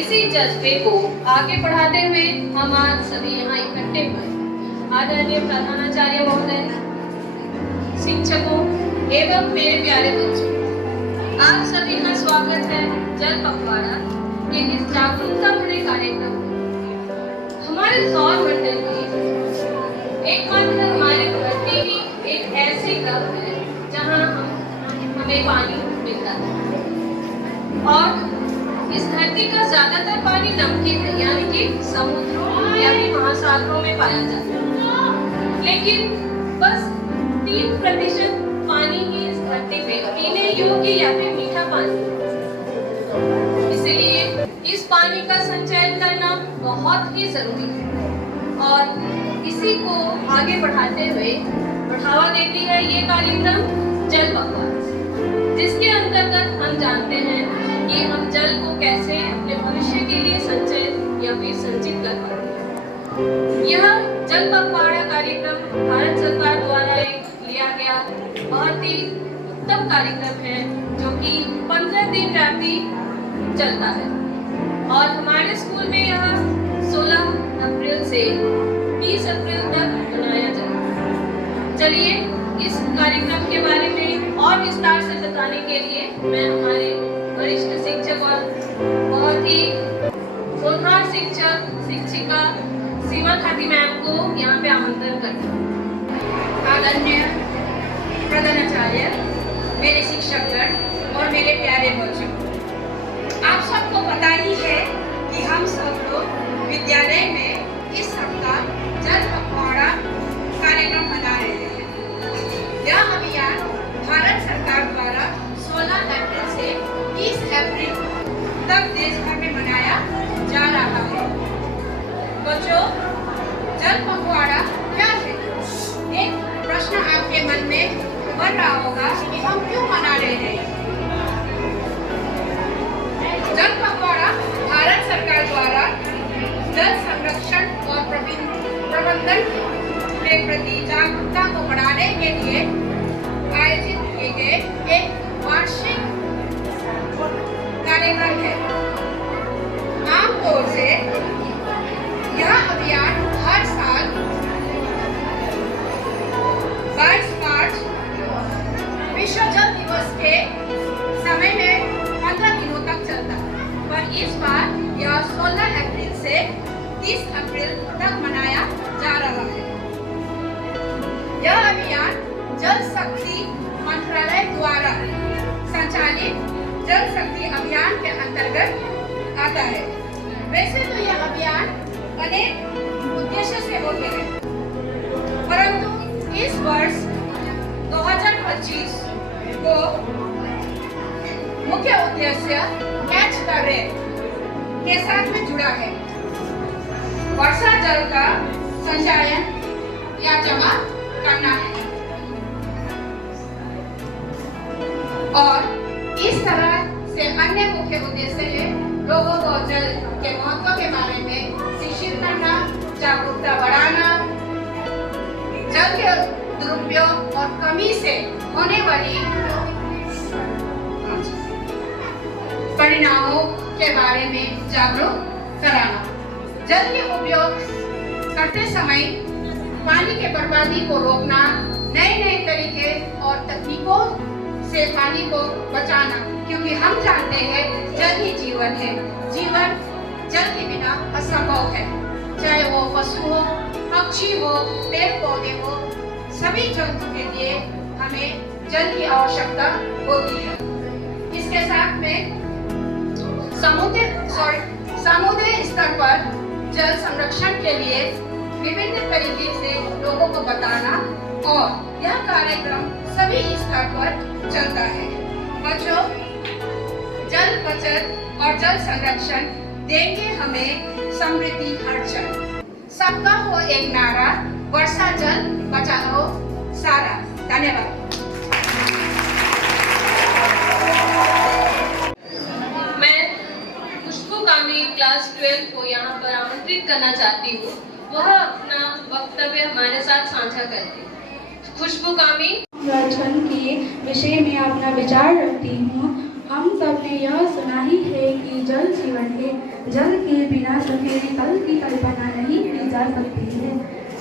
इसी जज्बे को आगे बढ़ाते हुए हम आज सभी यहाँ इकट्ठे हुए। आदरणीय प्रधानाचार्य महोदय, शिक्षकों एवं मेरे प्यारे बच्चों, आप सभी का स्वागत है जल पखवाड़ा के इस जागरूकता भरे कार्यक्रम में। हमारे सौर मंडल की एकमात्र हमारी धरती ही एक ऐसी ग्रह है जहाँ हमें पानी मिलता है और इस धरती का ज्यादातर पानी नमकीन है, यानी कि समुद्रों या फिर महासागरों में पाया जाता है। लेकिन बस 3% पानी ही इस धरती पे पीने योग्य या फिर मीठा पानी। इसलिए इस पानी का संचयन करना बहुत ही जरूरी है और इसी को आगे बढ़ाते हुए बढ़ावा देती है ये कार्यक्रम जल पखवाड़ा, जिसके अंतर्गत हम जानते हैं कि हम जल को कैसे अपने भविष्य के लिए संचय या फिर संचित कर पाते हैं। यह जल पखवाड़ा कार्यक्रम भारत सरकार द्वारा एक लिया गया बहुत ही उत्तम कार्यक्रम है, जो कि 15 दिन व्यापी चलता है और हमारे स्कूल में यह 16 अप्रैल से 30 अप्रैल तक मनाया जाएगा। चलिए इस कार्यक्रम के बारे में और विस्तार से बताने के लिए मैं हमारे वरिष्ठ शिक्षक और बहुत ही होनहार शिक्षक शिक्षिका सीमा खाती मैम को यहाँ पे आमंत्रण करती हूँ। आदरणीय प्रधानाचार्य, मेरे शिक्षकगण और मेरे प्यारे बच्चों, आप सबको पता ही है कि हम सब लोग विद्यालय में इस सप्ताह जल पखवाड़ा कार्यक्रम मना रहे हैं। यह अभियान भारत सरकार द्वारा 16 अप्रैल से 30 अप्रैल तक देश भर में मनाया जा रहा है। बच्चों, जल पखवाड़ा क्या है? एक प्रश्न आपके मन में बन रहा होगा कि हम क्यों मना रहे हैं। जल पखवाड़ा भारत सरकार द्वारा जल संरक्षण और प्रबंधन के प्रति जागरूकता को बढ़ाने के लिए आयोजित किए गए एक वार्षिक कार्यक्रम है। आमतौर से यह अभियान हर साल 22 मार्च विश्व जल दिवस के समय में 15 दिनों तक चलता है, पर इस बार यह 16 अप्रैल से 30 अप्रैल तक मनाया जा रहा है। यह अभियान जल शक्ति मंत्रालय द्वारा संचालित जल शक्ति अभियान के अंतर्गत आता है। वैसे तो यह अभियान अनेक उद्देश्य से होते हैं, परंतु इस वर्ष 2025 को मुख्य उद्देश्य कैच द रेन के साथ में जुड़ा है। वर्षा जल का संचयन या जमा करना है और इस तरह से अन्य मुख्य उद्देश्य है लोगों को जल के महत्व के बारे में शिक्षित करना, जागरूकता बढ़ाना, जल के दुरुपयोग और कमी से होने वाली परिणामों के बारे में जागरूक कराना, जल के उपयोग करते समय पानी के बर्बादी को रोकना, नए नए तरीके और तकनीकों से पानी को बचाना, क्योंकि हम जानते हैं जल ही जीवन है। जीवन जल के बिना असंभव है, चाहे वो पशु हो, पक्षी हो, पेड़ पौधे हो, सभी जंतु के लिए हमें जल की आवश्यकता होती है। इसके साथ में समुद्री स्तर पर जल संरक्षण के लिए विभिन्न तरीके से लोगों को बताना और यह कार्यक्रम सभी स्तर पर चलता है। बच्चों, जल बचत और जल संरक्षण देंगे हमें समृद्धि हर जल। सबका हो एक नारा, वर्षा जल बचाओ सारा। धन्यवाद। मैं खुशबू कामी क्लास 12 को यहाँ पर आमंत्रित करना चाहती हूँ, वह अपना वक्तव्य हमारे साथ साझा करती है। खुशबू कामी। जल के विषय में अपना विचार रखती हूँ। हम सब ने यह सुना ही है कि जल जीवन है। जल के बिना सुनहरे कल की कल्पना नहीं की जा सकती है।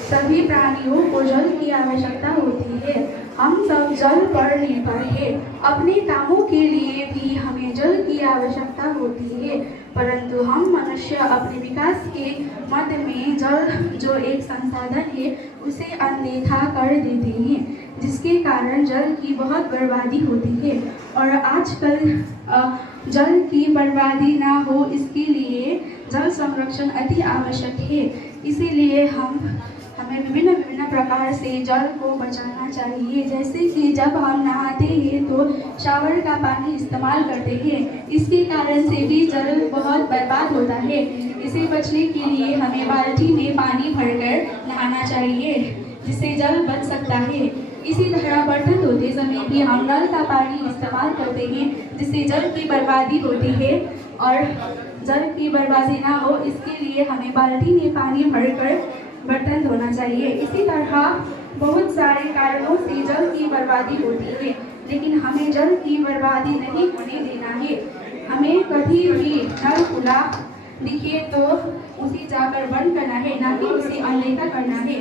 सभी प्राणियों को जल की आवश्यकता होती है। हम सब जल पर निर्भर है। अपने कामों के लिए भी हमें जल की आवश्यकता होती है, परंतु हम मनुष्य अपने विकास के मद में जल जो एक संसाधन है उसे अनदेखा कर देते हैं, जिसके कारण जल की बहुत बर्बादी होती है। और आजकल जल की बर्बादी ना हो इसके लिए जल संरक्षण अति आवश्यक है। इसीलिए हमें विभिन्न प्रकार से जल को बचाना चाहिए। जैसे कि जब हम नहाते हैं तो शावर का पानी इस्तेमाल करते हैं, इसके कारण से भी जल बहुत बर्बाद होता है। इसे बचने के लिए हमें बाल्टी में पानी भरकर नहाना चाहिए, जिससे जल बच सकता है। इसी तरह बर्तन धोते समय भी हम नल का पानी इस्तेमाल करते हैं, जिससे जल की बर्बादी होती है। और जल की बर्बादी ना हो इसके लिए हमें बाल्टी में पानी भरकर बर्तन धोना चाहिए। इसी तरह बहुत सारे कारणों से जल की बर्बादी होती है, लेकिन हमें जल की बर्बादी नहीं होने देना है। हमें कभी भी नल खुला दिखे तो उसे जाकर बंद करना है, ना कि उसे अनदेखा करना है।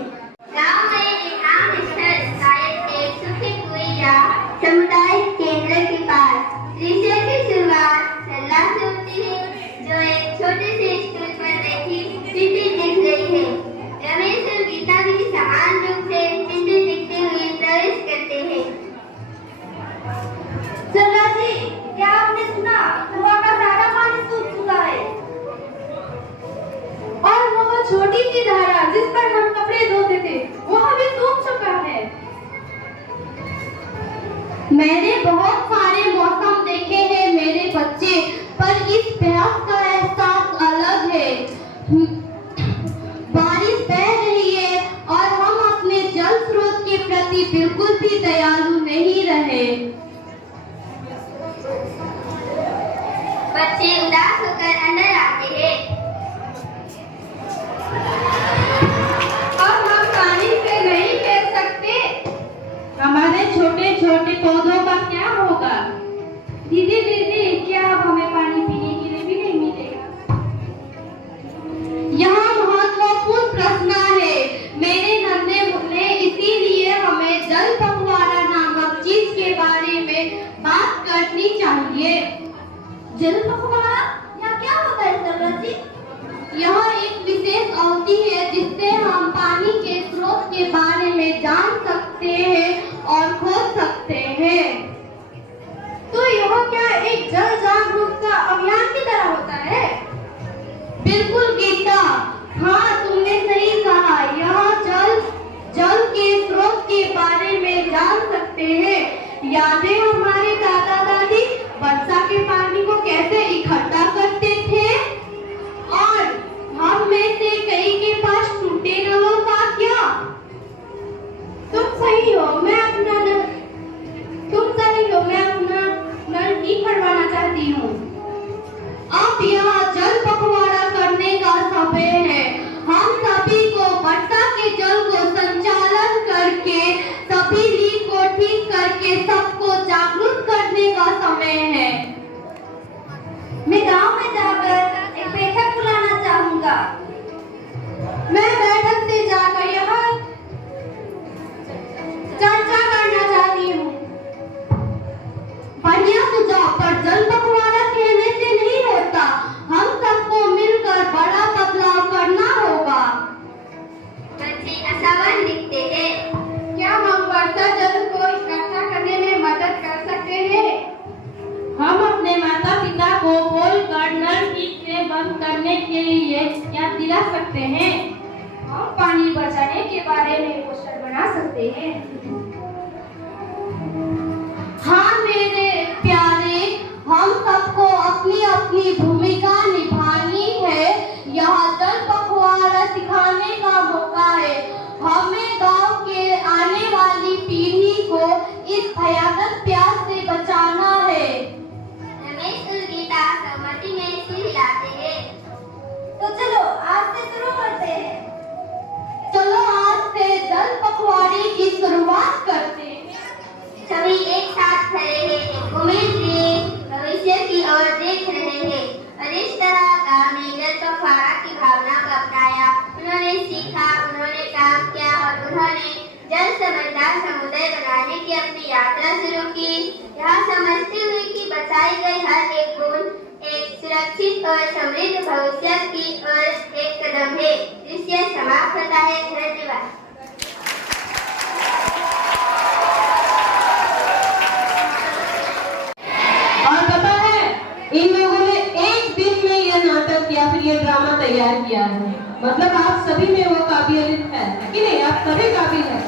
गाँव में एक आम स्थल शायद एक सूखे कुएं या सामुदायिक केंद्र के पास विषय की शुरुआत सलाह से होती है, जो एक छोटे से स्टूल पर बैठी सीधी दिख रही है। रमेश और गीता भी समान रूप से सीधी दिखते हुए प्रवेश करते हैं। सरला जी, क्या आपने सुना? कुआं का सारा पानी सूख चुका है और वो छोटी सी धारा जिस पर हम कपड़े धोते थे वह भी सूख चुका है। मैंने बहुत सारे मौसम देखे हैं मेरे बच्चे, पर इस प्यास का एहसास अलग है। बारिश बह रही है और हम अपने जल स्रोत के प्रति बिल्कुल भी दयालु नहीं रहे। बच्चे उदास होकर अंदर आते हैं। अब हम पानी से नहीं खेल सकते। हमारे छोटे छोटे पौधों का क्या होगा? दीदी दीदी, क्या अब हमें पानी पीने के लिए भी नहीं मिलेगा? यहाँ महत्वपूर्ण प्रश्न है मेरे नन्हे मुन्ने, इसीलिए हमें जल पखवाड़ा नामक चीज के बारे में बात करनी चाहिए। जल पखवाड़ा या क्या होता है सरला जी? यह एक विशेष अवधि है जिससे हम पानी के स्रोत के बारे में जान सकते हैं और खोज सकते हैं। तो यह क्या एक जल जागरूकता अभियान की तरह होता है? बिल्कुल गीता, हाँ तुमने सही कहा। यह जल के स्रोत के बारे में जान सकते हैं। यादें हमारे दादा दादी वर्षा के पानी को कैसे इकट्ठा करते थे, और हम में से कई के पास टूटे नलों का क्या? तुम सही हो, मैं अपना नल ठीक करवाना चाहती हूँ। अब यहाँ जल पखवाड़ा करने का समय है। हम सभी को वर्षा के जल को संचालन करके, सभी लीक को ठीक करके सबको जागरूक करने का समय है। मैं गांव में जाकर एक बैठक बुलाना चाहूँगा। मैं बैठक से जाकर यहाँ चर्चा करना चाहती हूँ। बढ़िया सुझाव, पर जल पखवाड़ा कहने से नहीं होता। हम सबको मिलकर बड़ा बदलाव करना होगा। बच्चे आशावान दिखते हैं। क्या हम वर्षा जल को इकट्ठा करने में मदद कर सकते हैं? हम अपने माता पिता को बोलकर नल ठीक से बंद करने के लिए याद दिला सकते हैं। हम पानी बचाने के बारे में पोस्टर बना सकते हैं। हाँ मेरे प्यारे, हम सबको अपनी अपनी भूमिका निभानी है। यह जल पखवाड़ा सिखाने का मौका है। हमें गांव के आने वाली पीढ़ी को इस भयानक प्यास से बचाना है। रमेश और गीता सहमति में सिर हिलाते हैं। तो चलो आज से शुरू करते हैं। चलो आज से जल पखवाड़े की शुरुआत करते हैं। सभी एक साथ खड़े हैं। उम्मीद है भविष्य बनाने की अपनी यात्रा शुरू की। यह समझते हुए कि बचाई गई हर एक बूंद एक सुरक्षित और समृद्ध भविष्य की ओर एक कदम है। दृश्य समाप्त होता है। धन्यवाद। और पता है, इन लोगों ने एक दिन में यह नाटक या फिर ये ड्रामा तैयार किया है। मतलब आप सभी में वो काबिलियत है कि नहीं? आप सभी काबिल हैं।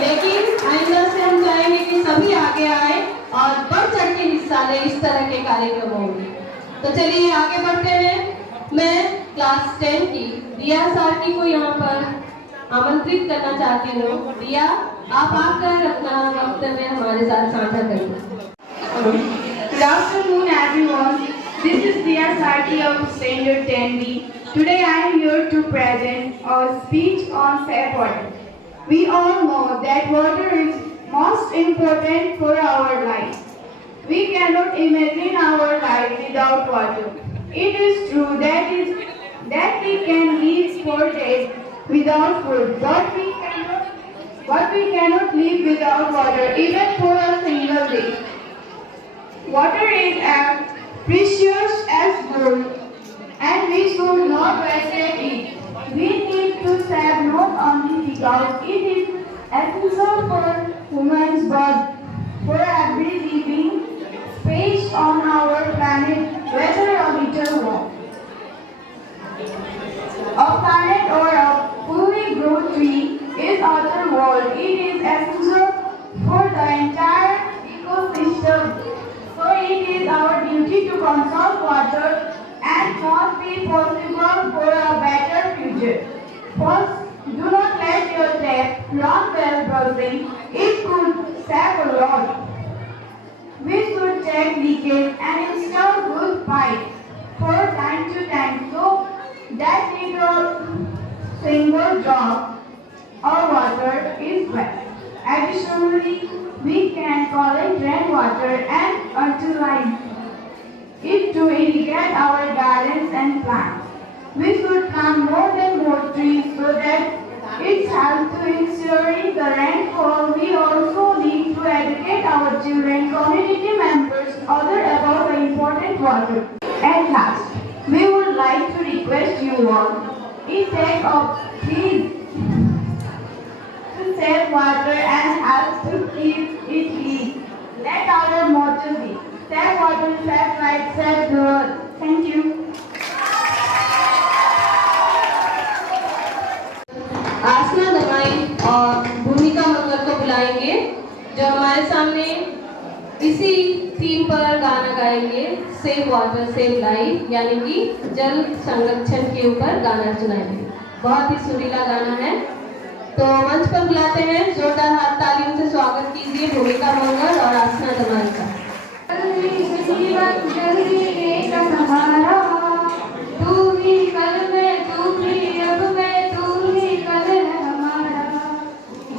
लेकिन आइंदा से हम चाहेंगे कि सभी आगे आए और बढ़ चढ़ के हिस्सा ले इस तरह के कार्यक्रमों में। तो चलिए आगे बढ़ते हैं। मैं क्लास 10 की दिया सारकी को यहाँ पर आमंत्रित करना चाहती हूँ। दिया, आप आकर अपना वक्तव्य हमारे साथ साझा करें। Good afternoon, everyone. This is Diya Sarki of Standard 10B. Today I am here to present a speech on safe water. We all know that water is most important for our life. We cannot imagine our life without water. It is true that we can live for days without food, but we cannot live without water even for a single day. Water is as precious as gold, and we should not waste it. We need to save not only because it is essential for humans but for every living space on our planet, whether a little one, a planet or a fully grown tree is other world. It is essential for the entire ecosystem. So it is our duty to conserve water and must be possible for a better future. First, do not let your tap run while brushing. It could save a lot. We should check leakage and install good pipes for time to time so that little single drop of water is wet. Additionally, we can collect rainwater and utilize it to irrigate our gardens and plants. We should plant more trees so that it helps to ensuring the rainfall. We also need to educate our children, community members, others about the important water. At last, we would like to request you all, instead of please to save water and help to keep it clean. Let our motto be save water, save life, save the world. Thank you. आसना दमाई और भूमिका मंगल को बुलाएंगे, जो हमारे सामने इसी theme पर गाना गाएंगे, सेव वाटर सेव लाइफ, यानी कि जल संरक्षण के ऊपर गाना सुनाएंगे। बहुत ही सुरीला गाना है। तो मंच पर बुलाते हैं, जोरदार हाथ तालियों से स्वागत कीजिए भूमिका मंगल और आसना दमाई का। तू ही कल में, तू ही अब में, तू ही कल है हमारा।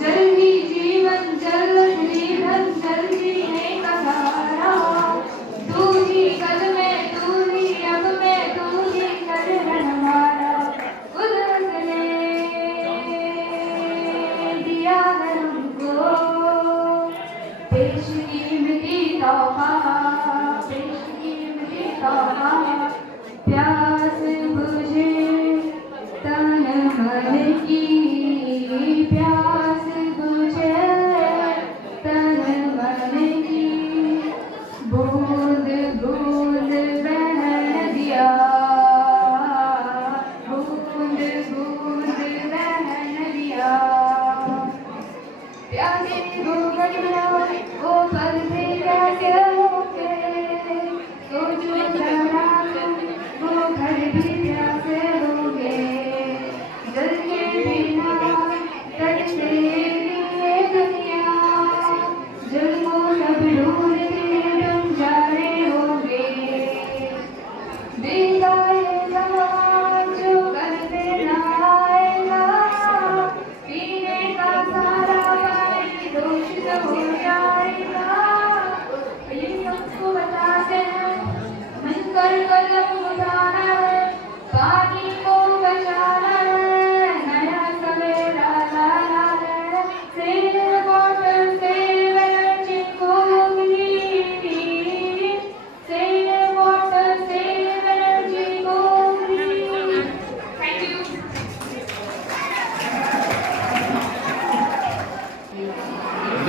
जल ही जीवन, जल ही धन, जल जीने का सहारा। तू ही कल में, तू ही अब में, तू ही कल है हमारा। कुदरत ने दिया है हमको पेश कीमती तोहफा, पेश कीमती तोहफा। प्यास बुझे तन मन की, प्यास बुझे तन मन की। बूंद बूंद बहन दिया, बूंद बूंद बहन दिया। प्यासे हो गया वो पल भी कैसे होके, सोचो जरा वो घर भी प्यासे होंगे। जल के बिना तरसे ये दुनिया, जल को सब ढूंढते बंजारे होंगे। बीता ये ज़माना जो कल से ना आएगा, पीने का सारा पानी दूषित हो जाएगा। ये सबको बताते हैं, मिलकर कदम उठाना है,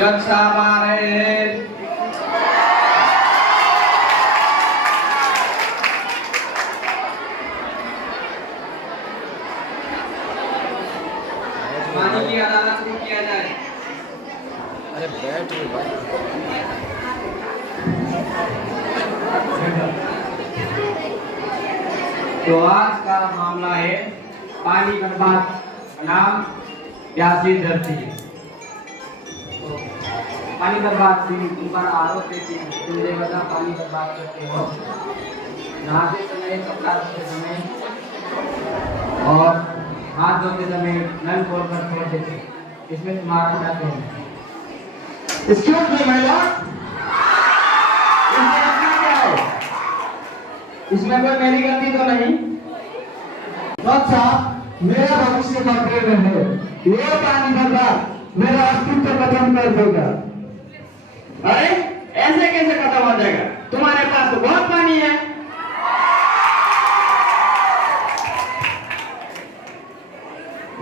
जज साहब आ रहे हैं। पानी की अदालत शुरू किया जाए। अरे बैठ रे भाई। तो आज का मामला है पानी बर्बाद बनाम प्यासी धरती। पानी बर्बाद थी तुम पर आरोप है कि तुम बेवजह पानी बर्बाद करते हो। नहाते समय, कपड़ा धोते समय और हाथ धोते समय नल खोलकर छोड़ देते। इसमें तुम्हारा क्या कहना है? Excuse me, my lord. इसमें अपना क्या है? इसमें कोई मेरी गलती तो नहीं? जज साहब, मेरा भविष्य खतरे में है। ये पानी बर्बाद मेरा अस्तित्व खत्म कर देगा। अरे ऐसे कैसे खत्म हो जाएगा? तुम्हारे पास तो बहुत पानी है।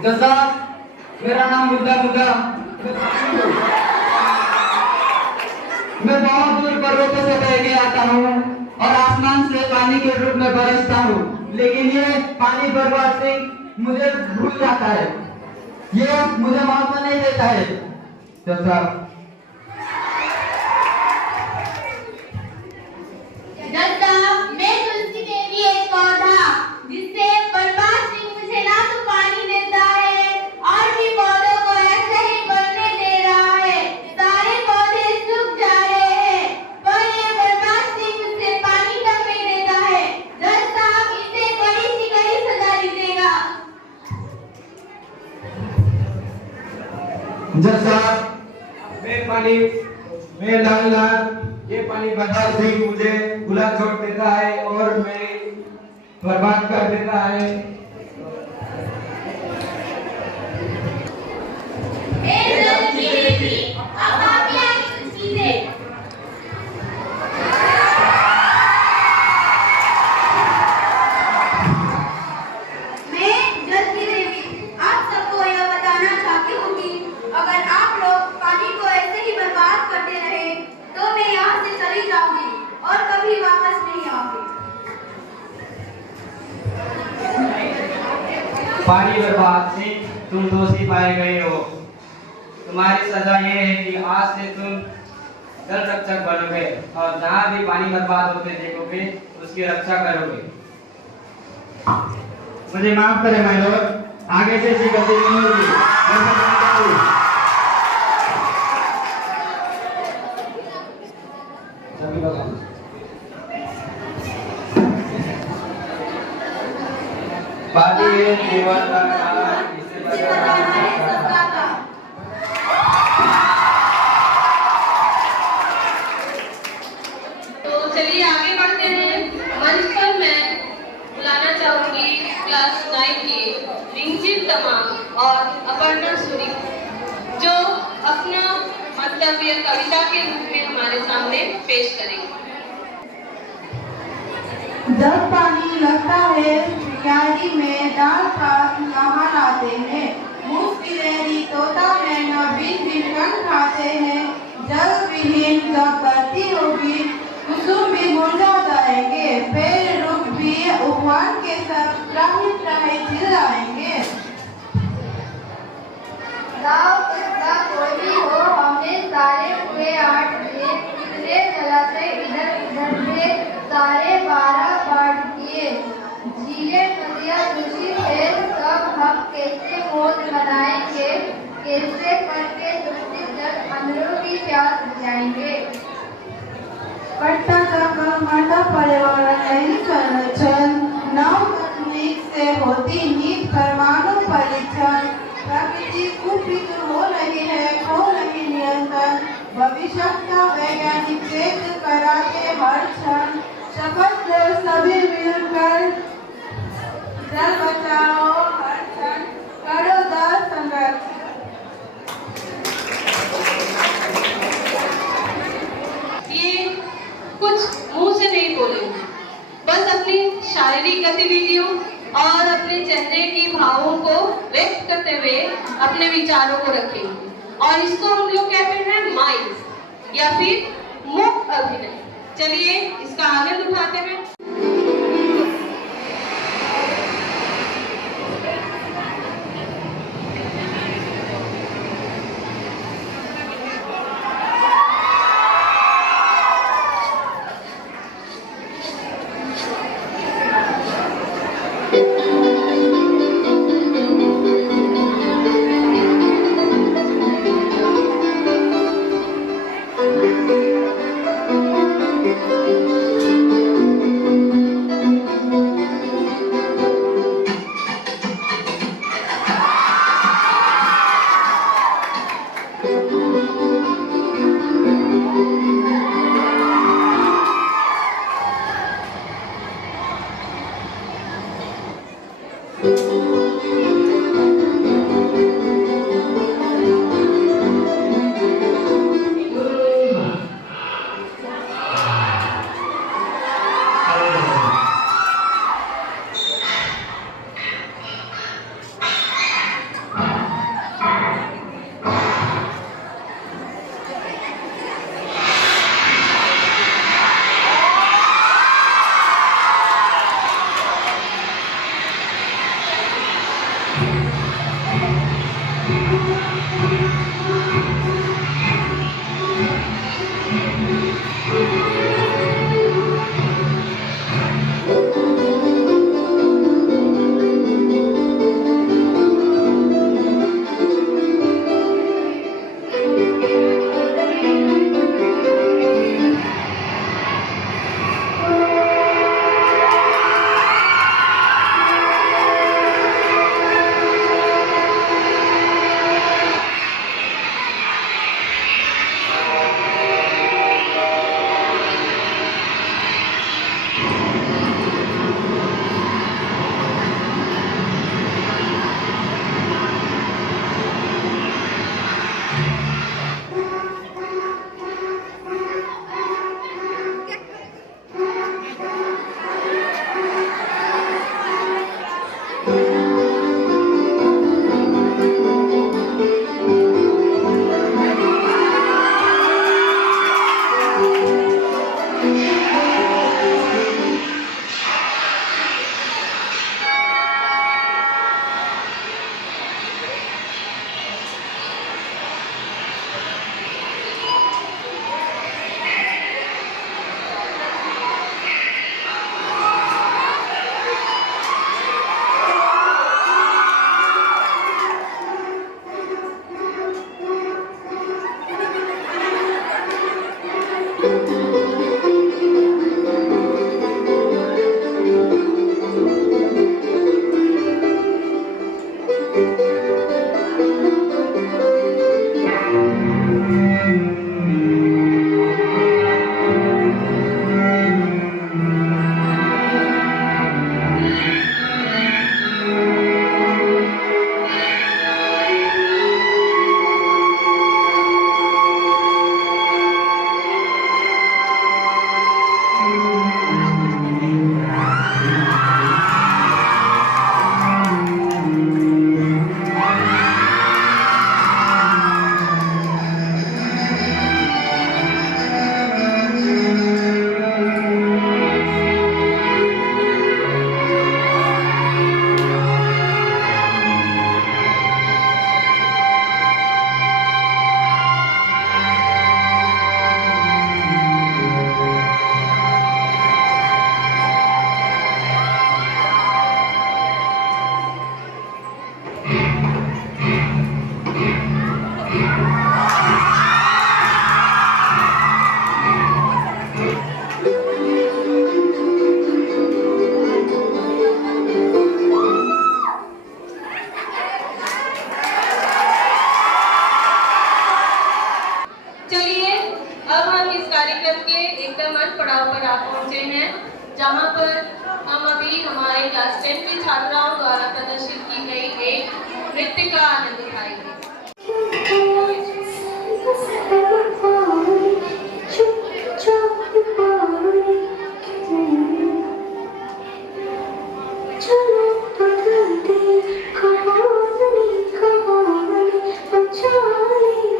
जज साहब, मेरा नाम बुद्धा। मैं बहुत दूर पर्वतों से बह के आता हूँ और आसमान से पानी के रूप में बरसता हूँ, लेकिन ये पानी बर्बाद सिंह मुझे भूल जाता है। ये मुझे मौका नहीं देता है। जज साहब, मैं तुलसी देवी एक पौधा जिससे बर्बाद सिंह मुझे ना तो पानी देता है और भी पौधों को ऐसे ही बढ़ने दे रहा है। सारे पौधे सूख जा रहे हैं पर ये बर्बाद सिंह मुझसे पानी कम नहीं देता है। जज साहब, इसे कड़ी सजा दीजिएगा। जज साहब, मैं लाल ये पानी बर्बाद सिंह मुझे खुला छोड़ देता है और मैं बर्बाद कर देता है। अब आप ही आगे कुछ कीजिए। मैं जल्दी देवी आप सबको यह बताना चाहती हूँ कि अगर आप लोग पानी को ऐसे ही बर्बाद करते रहे तो मैं यहाँ से चली जाऊंगी और कभी वापस नहीं आऊंगी। पानी बर्बाद सिंह, तुम दोषी पाए गए हो। तुम्हारी सजा ये है कि आज से तुम जल रक्षक बनोगे और जहाँ भी पानी बर्बाद होते देखोगे उसकी रक्षा करोगे। मुझे माफ करें माय लॉर्ड, आगे से ऐसी गलती नहीं होगी। मैं समझता हूँ। पानी है जीवन का आधार, इसे बचाना है सबका काम। तो चलिए आगे बढ़ते हैं। मंच पर मैं बुलाना चाहूंगी क्लास 9 की रिंगजित तमाम और अपर्णा सूरी, जो अपना मंतव्य कविता के रूप में हमारे सामने पेश करेंगे। जब पानी लगता है क्यारी में, डाल पास नहा लाते हैं। मूस गिलहरी तोता मैना बिन बिन रंग खाते हैं। जल विहीन जब धरती होगी, कुसुम भी मुरझा जाएंगे। पेड़ रुख भी उफान के सब त्राहि चिल्लाएंगे। गाँव कितना कोई भी हो, हमने सारे पूरे 8 दिए। कितने जलाशय इधर उधर से सारे 12 बांट दिए। झीलें नदियाँ दूषित है, सब हम कैसे मौज मनाएंगे? कैसे करके दूषित जल अंदरों की प्यास बुझाएंगे? कट्टा जंगल मरता पर्यावरण नहीं संरक्षण। नव तकनीक से होती नीति परमाणु परीक्षण। प्रकृति कुपित हो रही है, खो रही नियंत्रण। भविष्य का वैज्ञानिक चेत कराते हर क्षण। शपथ लो सभी मिलकर, जल बचाओ हर क्षण, करो जल संरक्षण। ये कुछ मुंह से नहीं बोलेंगे, बस अपनी शारीरिक गतिविधियों और अपने चेहरे की भावों को व्यक्त करते हुए अपने विचारों को रखेंगे। और इसको हम लोग कहते हैं माइम या फिर मुक्त अभिनय। चलिए इसका आनंद उठाते हैं। जहाँ पर हम अभी हमारे क्लास 10 की छात्राओं द्वारा प्रदर्शित की गई एक नृत्य का आनंद उठाएंगे। कहानी कहानी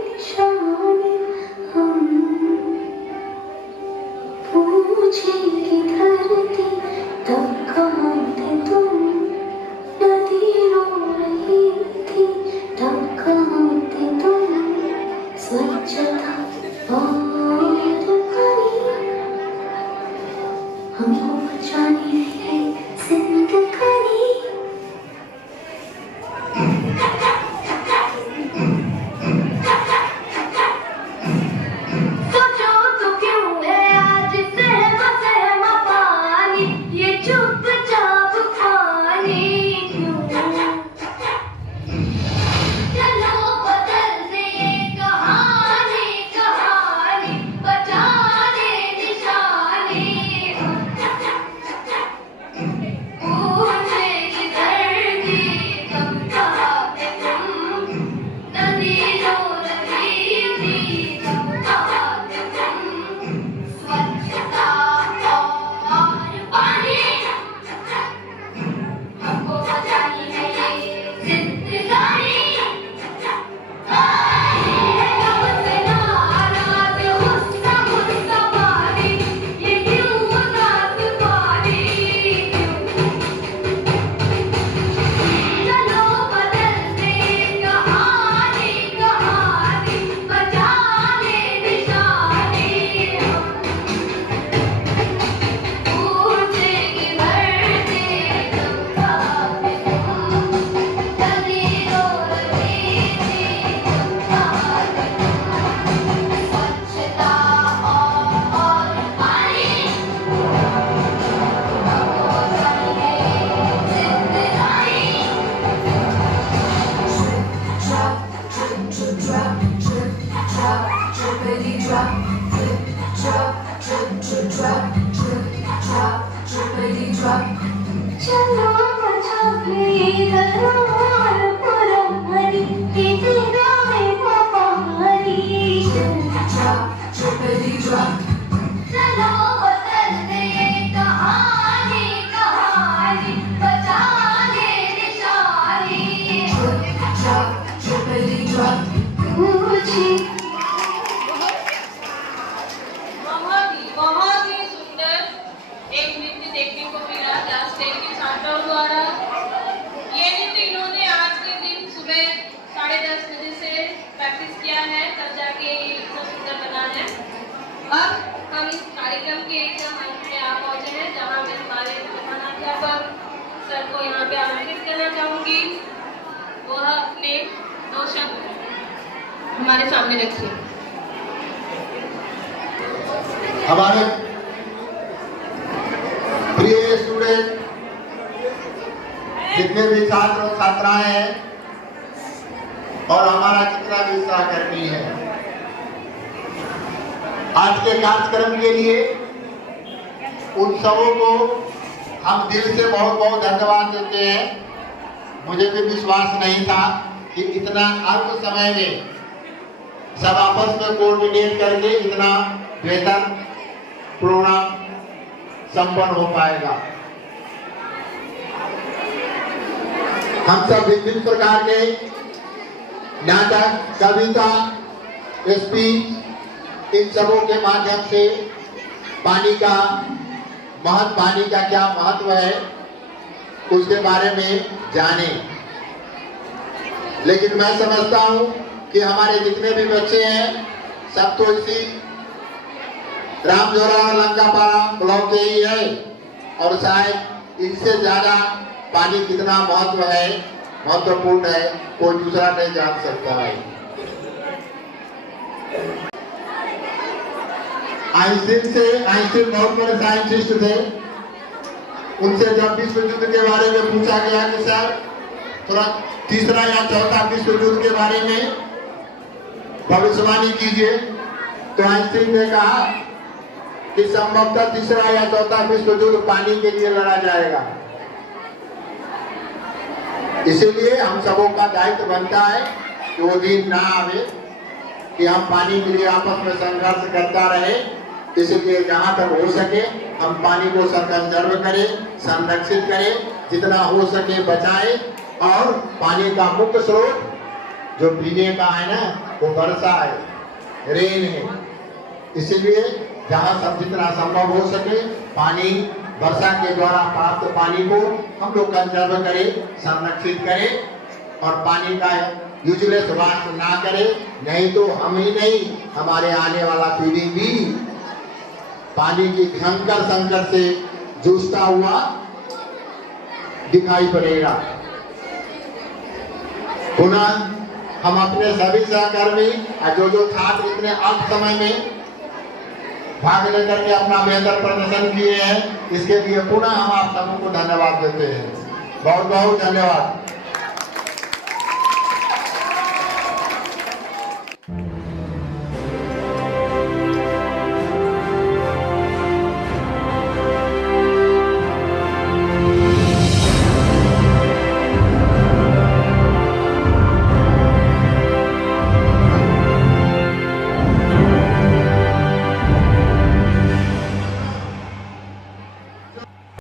अब हम इस कार्यक्रम के एकदम अंत में आ पहुंचे हैं, जहां मैं हमारे प्रधानाध्यापक सर को यहाँ पे आमंत्रित करना चाहूंगी। वह अपने 2 शब्द हमारे सामने रखिए। हमारे प्रिय स्टूडेंट, जितने भी छात्र और छात्राएं हैं और हमारा जितना भी सहकर्मी है, आज के कार्यक्रम के लिए उन सबों को हम दिल से बहुत बहुत धन्यवाद देते हैं। मुझे भी विश्वास नहीं था कि इतना अल्प समय में सब आपस में कोऑर्डिनेट करके इतना बेहतर प्रोग्राम संपन्न हो पाएगा। हम सब विभिन्न प्रकार के नाटक, कविता, स्पीच, इन सबों के माध्यम से पानी का क्या महत्व है उसके बारे में जाने। लेकिन मैं समझता हूं कि हमारे जितने भी बच्चे हैं सब तो इसी रामझोरा और लंकापाड़ा ब्लॉक के ही है, और शायद इससे ज्यादा पानी कितना महत्वपूर्ण है कोई दूसरा नहीं जान सकता है। आइंस्टीन बहुत बड़े साइंटिस्ट थे। उनसे जब विश्व युद्ध के बारे में पूछा गया कि सर थोड़ा तीसरा या चौथा विश्व युद्ध के बारे में भविष्यवाणी कीजिए, तो आइंस्टीन ने कहा कि संभवतः तीसरा या चौथा विश्व युद्ध पानी के लिए लड़ा जाएगा। इसीलिए हम सबों का दायित्व बनता है कि वो दिन ना आवे कि हम पानी के लिए आपस में संघर्ष करता रहे। इसलिए जहाँ तक हो सके हम पानी को कंजर्व करें, संरक्षित करें, जितना हो सके बचाएं। और पानी का मुख्य स्रोत जो पीने का है ना, वो वर्षा है, रेन है। इसीलिए जहाँ सब जितना संभव हो सके पानी, वर्षा के द्वारा प्राप्त पानी को हम लोग कंजर्व करें, संरक्षित करें और पानी का यूजलेस वेस्ट ना करें। नहीं तो हम ही नहीं, हमारे आने वाला पीढ़ी भी पानी की भयंकर संकट से जूझता हुआ दिखाई पड़ेगा। पुनः हम अपने सभी सहकर्मी और जो छात्र इतने अल्प समय में भाग लेकर के अपना बेहतर प्रदर्शन किए हैं, इसके लिए पुनः हम आप सबको धन्यवाद देते हैं। बहुत बहुत धन्यवाद।